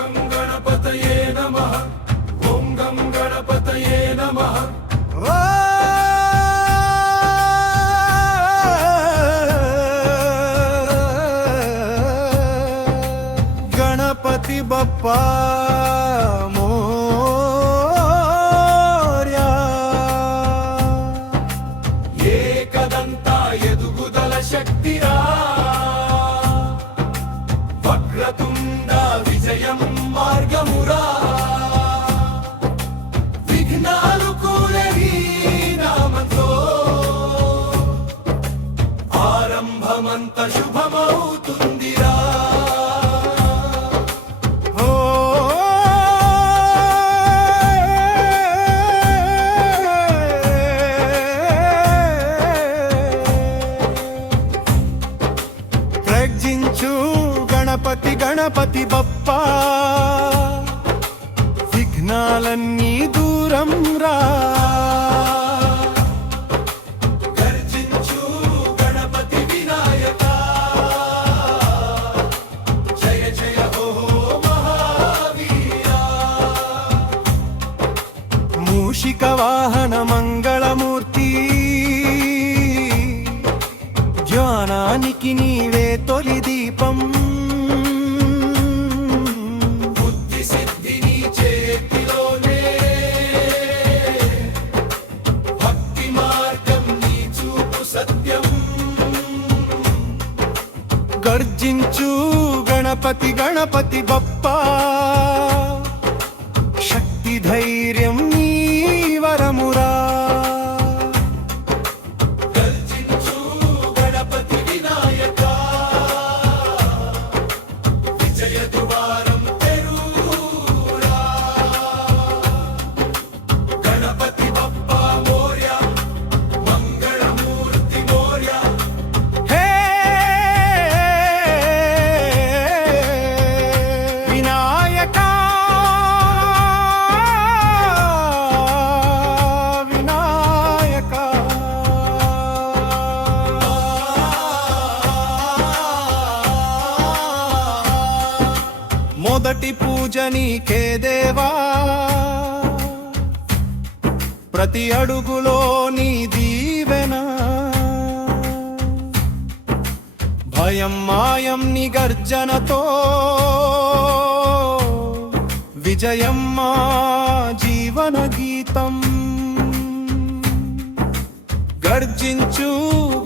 గం గణపతయే నమః ఓం గం గణపతయే నమః गणपति बप्पा मोर्या एकदंता ఎదుగుదల శక్తిరా వక్రతుండ విజయం మార్గమురా విఘ్నాలు కూలని నామంతో ఆరంభమంత శుభమవుతుందిరా गणपति गणपति बप्पा विघ्नालन्नी दूरं रा गर्जिंचु गणपति विनायका जय जय हो महावीरा मूषिक वाहन मंगलमूर्ति జ్ఞానానికి నీవే తొలి దీపం బుద్ధి సిద్ధి నీ చేతిలోనే భక్తి మార్గం నీ చూపు సత్యం గర్జించు గణపతి గణపతి బప్పా శక్తి ధైర్యం నీ వరమురా మొదటి పూజ నీకే దేవా ప్రతి అడుగులో నీ దీవెన భయం మాయం నీ గర్జనతో విజయం మా జీవన గీతం గర్జించు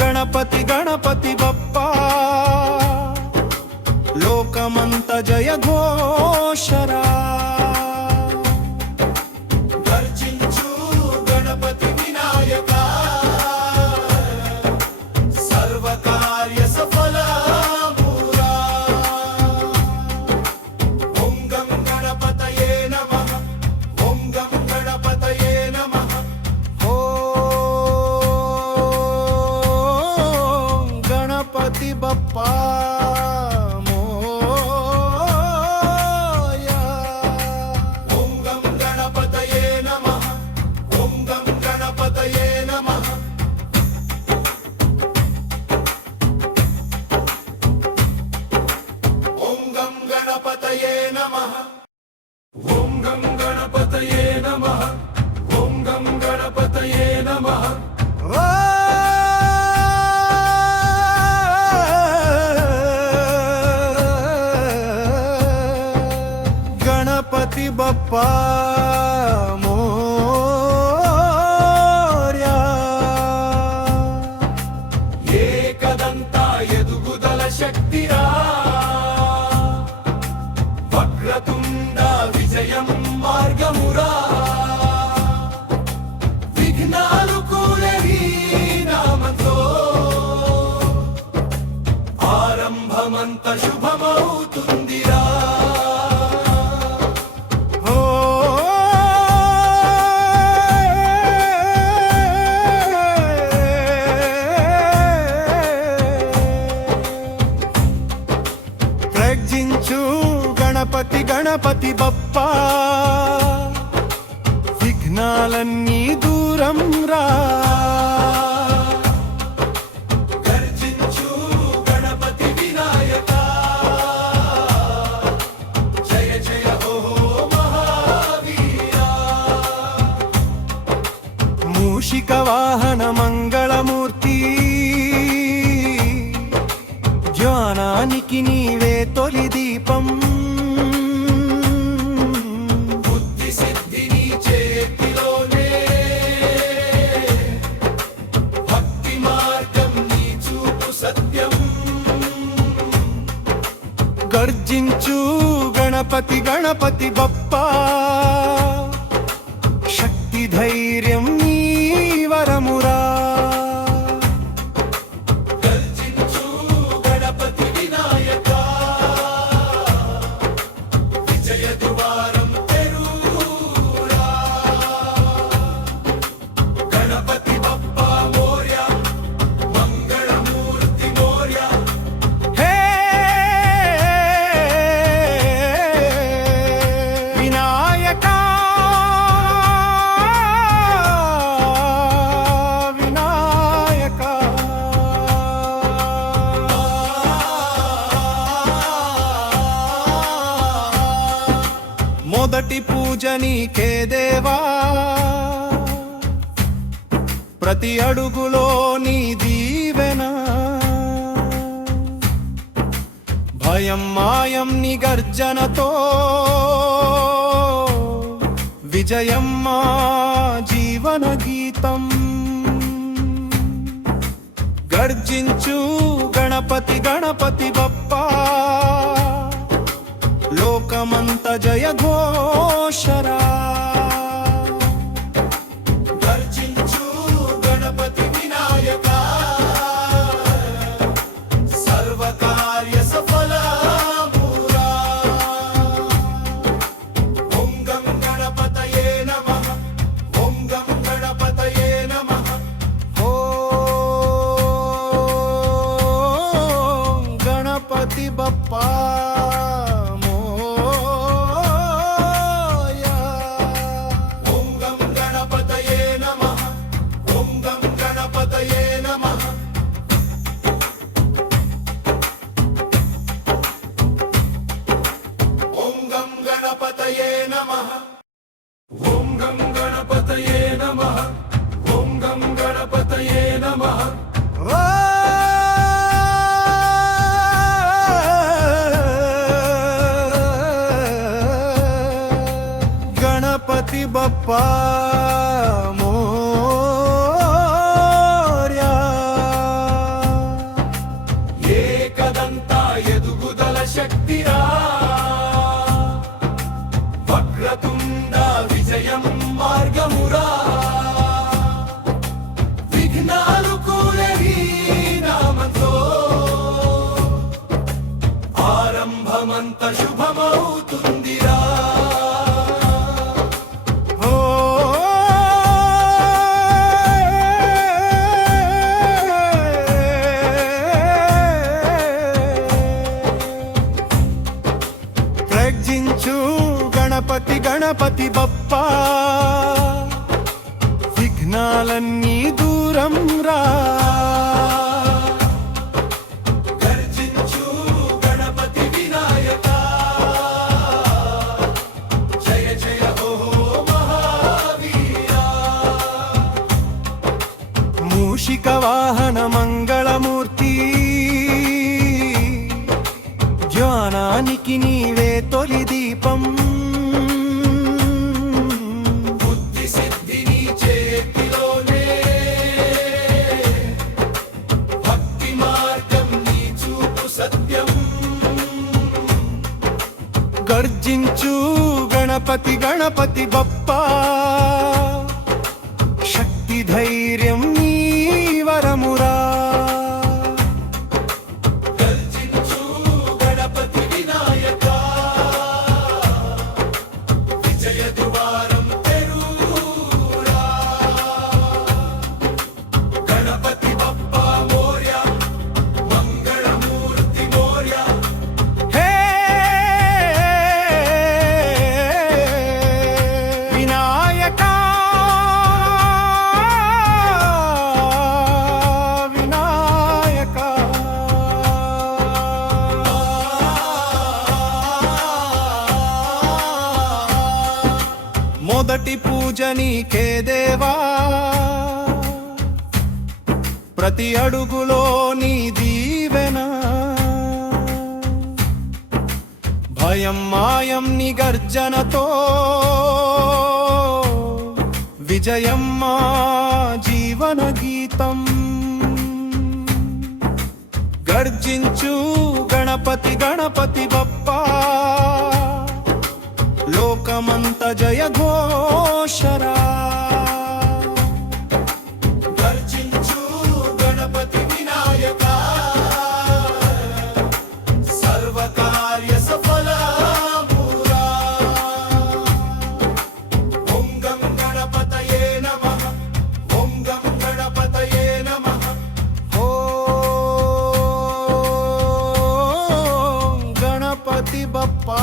గణపతి గణపతి బప్పా లోకమంత జయ ఘోషరా గర్జించు గణపతి వినాయకా సర్వకార్య సఫలమురా ఓం గం గణపతయే నమః ఓం గం గణపతయే నమః ఓం గణపతి బప్పా ఓం గం గణపతయే నమః ఓం గం గణపతయే నమః గణపతి బప్పా మోర్యా ఏకదంతా ఎదుగుదల శక్తిరా వక్రతుండ విజయం మార్గమురా విఘ్నాలు కూలని నామంతో ఆరంభమంత శుభమవుతుందిరా గణపతి గణపతి బప్పా విఘ్నాలన్నీ దూరం రా గర్జించు గణపతి వినాయకా జయ జయ జ్ఞానానికి నీవే తొలి దీపం బుద్ధి సిద్ధి నీ చేతిలోనే భక్తి మార్గం నీ చూపు సత్యం గర్జించు గణపతి గణపతి బప్పా శక్తి ధైర్యం నీ వరమురా గర్జించు గణపతి వినాయక విజయ ద్వారం తెరురా గణపతి బప్పా మోర్య మంగళమూర్తి మోర్య హే వినాయక వినాయక మొదటి పూజ నీకే దేవా ప్రతి అడుగులో నీ దీవెన భయం మాయం నీ గర్జనతో విజయం మా జీవన గీతం గర్జించు గణపతి గణపతి బప్పా లోకమంత జయ ఘోషరా గర్జించు గణపతి వినాయక సర్వకార్య సఫలమురా ఓం గం గణపతయే నమః ఓం గం గణపతయే నమః ఓం గణపతి బప్పా మోయా. ఓం గం గణపతయే నమః ఓం గం గణపతయే నమః ఓం గం గణపతయే నమః ఓం గం గణపతయే నమః ఓం గం గణపతయే నమః ఓ గణపతి బప్పా మోర్యా. ఏకదంతా ఎదుగుదల శక్తిరా వక్రతుండ విజయం మార్గమురా విఘ్నాలు కూలని నామంతో ఆరంభమంత శుభమవుతుందిరా ఓ ప్రజ్జించు గణపతి గణపతి బప్పా విఘ్నాలన్నీ దూరం రా గర్జించు గణపతి వినాయక జయ జయ హో మహావీరా మూషిక వాహన మంగళమూర్తి జ్ఞానానికి నీవే తొలి దీపం బుద్ధి సిద్ధి నీ చేతిలోనే భక్తి మార్గం నీ చూపు సత్యం గర్జించు గణపతి గణపతి బప్పా శక్తి ధైర్యం నీ వరమురా గర్జించు గణపతి వినాయక విజయ ద్వారం తెరురా గణపతి బప్పా మోర్య మంగళమూర్తి మోర్య హే వినాయక వినాయక మొదటి పూజ నీకే దేవా ప్రతి అడుగులో నీ దీవెన భయం మాయం నిగర్జనతో విజయం మా జీవన గీతం గర్జించు గణపతి గణపతి బప్పా లోకమంత జయ ఘోషరా గర్జించు గణపతి వినాయక సర్వకార్య సఫలమూరా ఓం గం గణపతయే నమః ఓం గం గణపతయే నమః ఓం గణపతి బప్పా